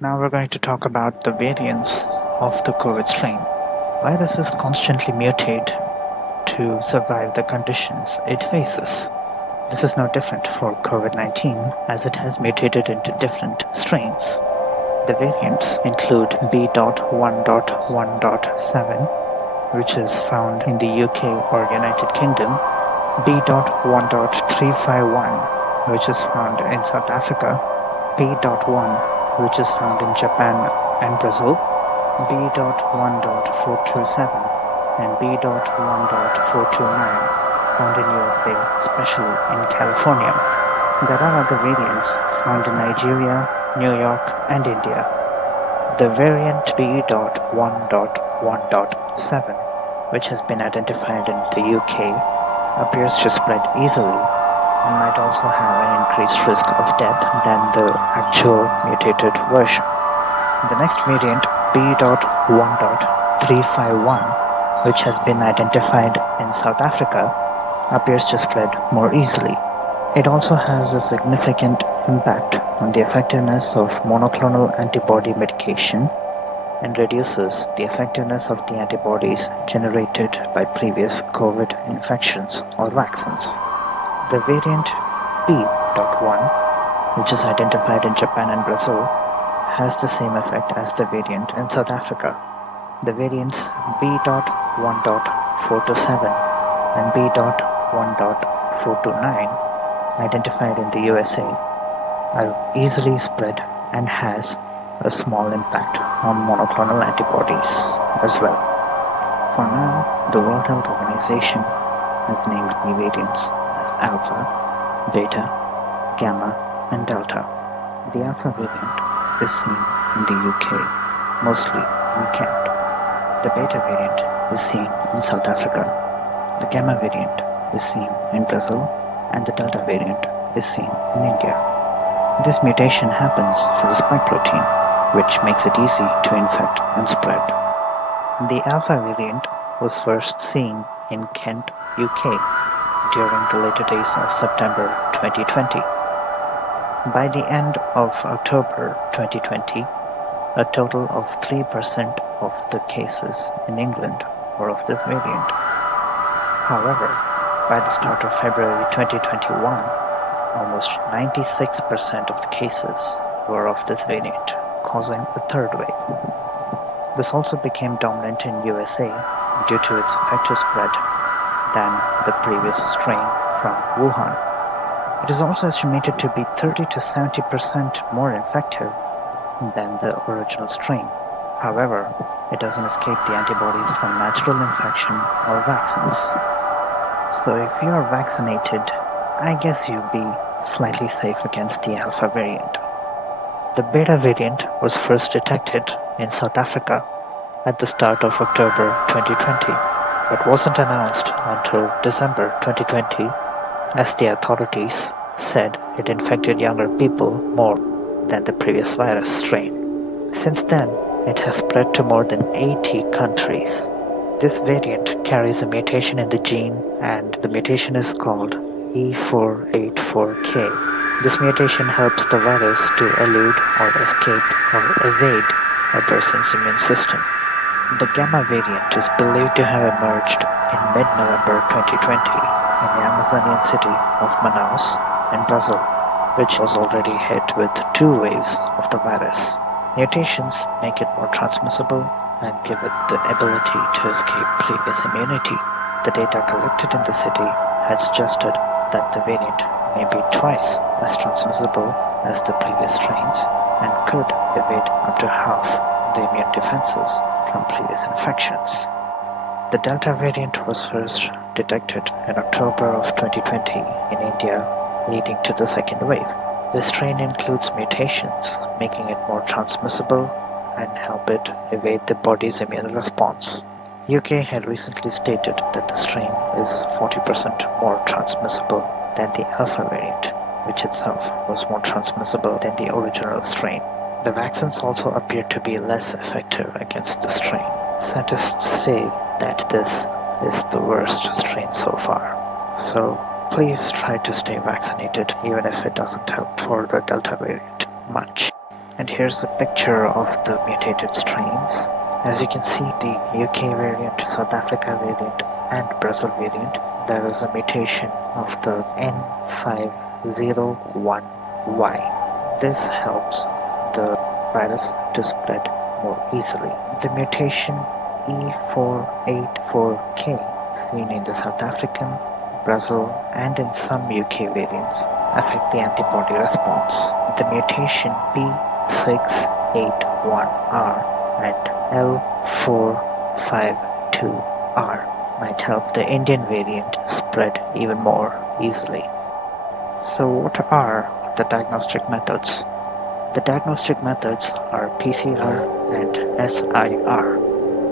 Now we're going to talk about the variants of the COVID strain. Viruses constantly mutate to survive the conditions it faces. This is no different for COVID-19 as it has mutated into different strains. The variants include B.1.1.7, which is found in the UK or United Kingdom, B.1.351, which is found in South Africa, B.1, which is found in Japan and Brazil, B.1.427, and B.1.429, found in USA, especially in California. There are other variants found in Nigeria, New York, and India. The variant B.1.1.7, which has been identified in the UK, appears to spread easily and might also have an increased risk of death than the actual mutated version. The next variant, B.1.351, which has been identified in South Africa, appears to spread more easily. It also has a significant impact on the effectiveness of monoclonal antibody medication and reduces the effectiveness of the antibodies generated by previous COVID infections or vaccines. The variant B.1, which is identified in Japan and Brazil, has the same effect as the variant in South Africa. The variants B.1.427 and B.1.429, identified in the USA, are easily spread and has a small impact on monoclonal antibodies as well. For now, the World Health Organization has named the variants as Alpha, Beta, Gamma, and Delta. The Alpha variant is seen in the UK, mostly in Kent. The Beta variant is seen in South Africa. The Gamma variant is seen in Brazil, and the Delta variant is seen in India. This mutation happens for the spike protein, which makes it easy to infect and spread. The Alpha variant was first seen in Kent, UK, during the later days of September 2020. By the end of October 2020, a total of 3% of the cases in England were of this variant. However, by the start of February 2021, almost 96% of the cases were of this variant, causing a third wave. This also became dominant in USA due to its effective spread than the previous strain from Wuhan. It is also estimated to be 30 to 70% more effective than the original strain. However, it doesn't escape the antibodies from natural infection or vaccines. So if you are vaccinated, I guess you'll be slightly safe against the Alpha variant. The Beta variant was first detected in South Africa at the start of October 2020, but wasn't announced until December 2020, as the authorities said it infected younger people more than the previous virus strain. Since then, it has spread to more than 80 countries. This variant carries a mutation in the gene, and the mutation is called E484K. This mutation helps the virus to elude or escape or evade a person's immune system. The Gamma variant is believed to have emerged in mid-November 2020 in the Amazonian city of Manaus in Brazil, which was already hit with 2 waves of the virus. Mutations make it more transmissible and give it the ability to escape previous immunity. The data collected in the city had suggested that the variant may be twice as transmissible as the previous strains and could evade up to half the immune defenses from previous infections. The Delta variant was first detected in October of 2020 in India, leading to the second wave. This strain includes mutations, making it more transmissible and help it evade the body's immune response. UK had recently stated that the strain is 40% more transmissible than the Alpha variant, which itself was more transmissible than the original strain. The vaccines also appear to be less effective against the strain. Scientists say that this is the worst strain so far. So please try to stay vaccinated even if it doesn't help for the Delta variant much. And here's a picture of the mutated strains. As you can see, the UK variant, South Africa variant, and Brazil variant, there is a mutation of the N501Y. This helps the virus to spread more easily. The mutation E484K seen in the South African, Brazil, and in some UK variants affect the antibody response. The mutation B681R and L452R might help the Indian variant spread even more easily. So what are the diagnostic methods? The diagnostic methods are PCR and SIR.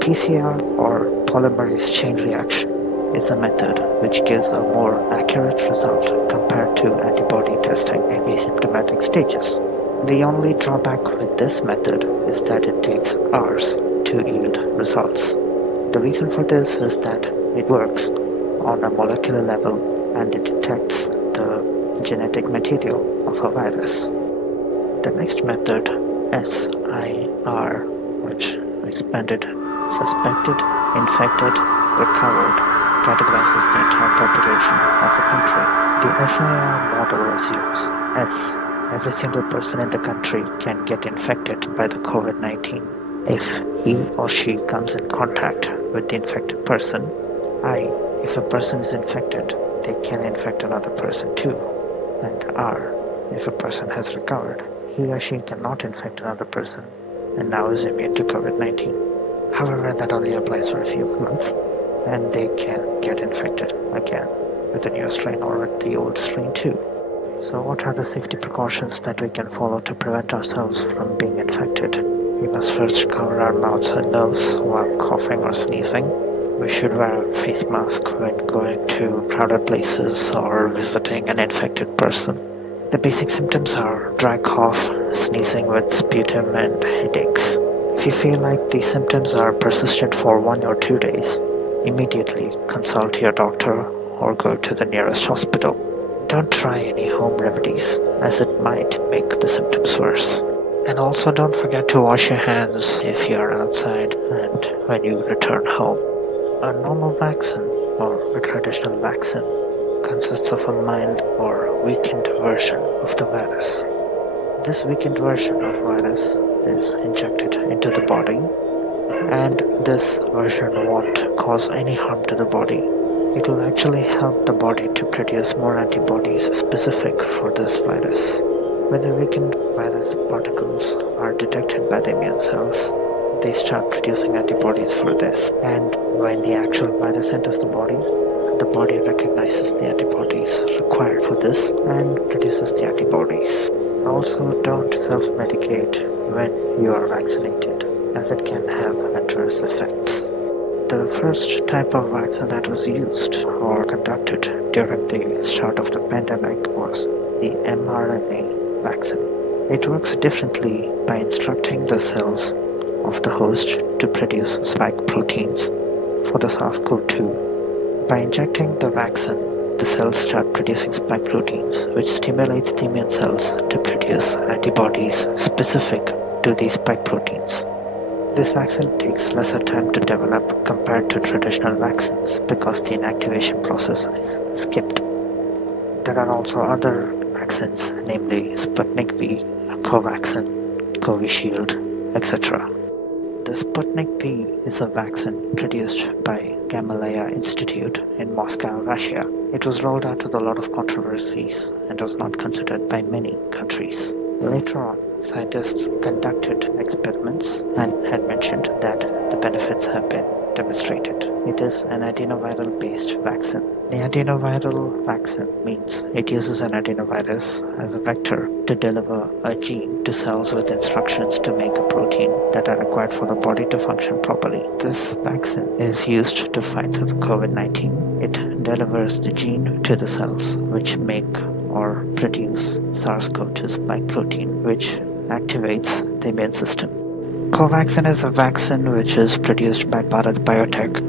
PCR, or polymerase chain reaction, is a method which gives a more accurate result compared to antibody testing in asymptomatic stages. The only drawback with this method is that it takes hours to yield results. The reason for this is that it works on a molecular level and it detects the genetic material of a virus. The next method, SIR, which expanded suspected, infected, recovered, categorizes the entire population of a country. The SIR model assumes every single person in the country can get infected by the COVID-19 if he or she comes in contact with the infected person, i.e., if a person is infected, they can infect another person too, and R, if a person has recovered, he or she cannot infect another person and now is immune to COVID-19. However, that only applies for a few months, and they can get infected again with the new strain or with the old strain too. So what are the safety precautions that we can follow to prevent ourselves from being infected? We must first cover our mouths and nose while coughing or sneezing. We should wear a face mask when going to crowded places or visiting an infected person. The basic symptoms are dry cough, sneezing with sputum, and headaches. If you feel like these symptoms are persistent for 1 or 2 days, immediately consult your doctor or go to the nearest hospital. Don't try any home remedies, as it might make the symptoms worse. And also don't forget to wash your hands if you are outside and when you return home. A normal vaccine, or a traditional vaccine, consists of a mild or weakened version of the virus. This weakened version of virus is injected into the body, and this version won't cause any harm to the body. It will actually help the body to produce more antibodies specific for this virus. When the weakened virus particles are detected by the immune cells, they start producing antibodies for this, and when the actual virus enters the body recognizes the antibodies required for this and produces the antibodies. Also, don't self-medicate when you are vaccinated, as it can have adverse effects. The first type of vaccine that was used or conducted during the start of the pandemic was the mRNA vaccine. It works differently by instructing the cells of the host to produce spike proteins for the SARS-CoV-2. By injecting the vaccine, the cells start producing spike proteins, which stimulates the immune cells to produce antibodies specific to these spike proteins. This vaccine takes lesser time to develop compared to traditional vaccines because the inactivation process is skipped. There are also other vaccines, namely Sputnik V, Covaxin, Covishield, etc. The Sputnik V is a vaccine produced by Gamaleya Institute in Moscow, Russia. It was rolled out with a lot of controversies and was not considered by many countries. Later on, scientists conducted experiments and had mentioned that the benefits have been demonstrated. It is an adenoviral-based vaccine. The adenoviral vaccine means it uses an adenovirus as a vector to deliver a gene to cells with instructions to make a protein that are required for the body to function properly. This vaccine is used to fight the COVID-19. It delivers the gene to the cells, which make or produce SARS-CoV-2 spike protein, which activates the immune system. Covaxin is a vaccine which is produced by Bharat Biotech.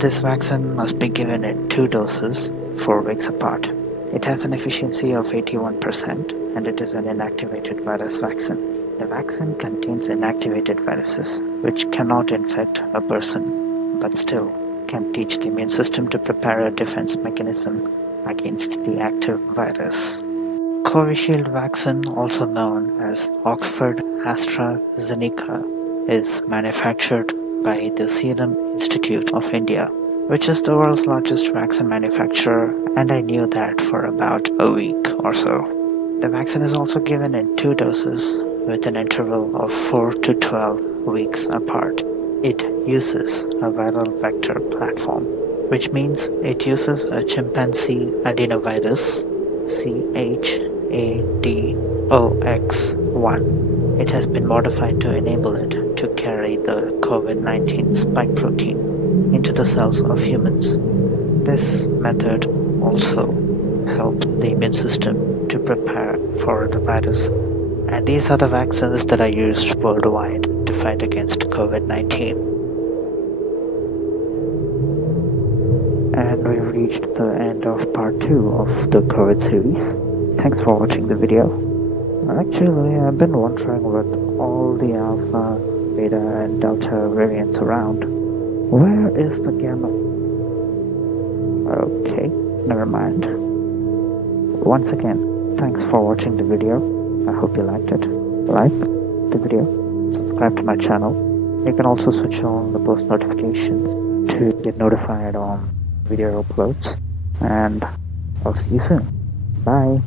This vaccine must be given in 2 doses, 4 weeks apart. It has an efficiency of 81% and it is an inactivated virus vaccine. The vaccine contains inactivated viruses, which cannot infect a person, but still can teach the immune system to prepare a defense mechanism against the active virus. Covishield vaccine, also known as Oxford AstraZeneca, is manufactured by the Serum Institute of India, which is the world's largest vaccine manufacturer, and I knew that for about a week or so. The vaccine is also given in 2 doses with an interval of 4 to 12 weeks apart. It uses a viral vector platform, which means it uses a chimpanzee adenovirus CHADOX1. It has been modified to enable it to carry the COVID-19 spike protein into the cells of humans. This method also helped the immune system to prepare for the virus, and these are the vaccines that are used worldwide to fight against COVID-19. And we've reached the end of part 2 of the COVID series. Thanks for watching the video. Actually, I've been wondering, with all the alpha, beta and delta variants around, where is the gamma? Okay, never mind. Once again, thanks for watching the video. I hope you liked it. Like the video, subscribe to my channel. You can also switch on the post notifications to get notified on video uploads. And I'll see you soon. Bye.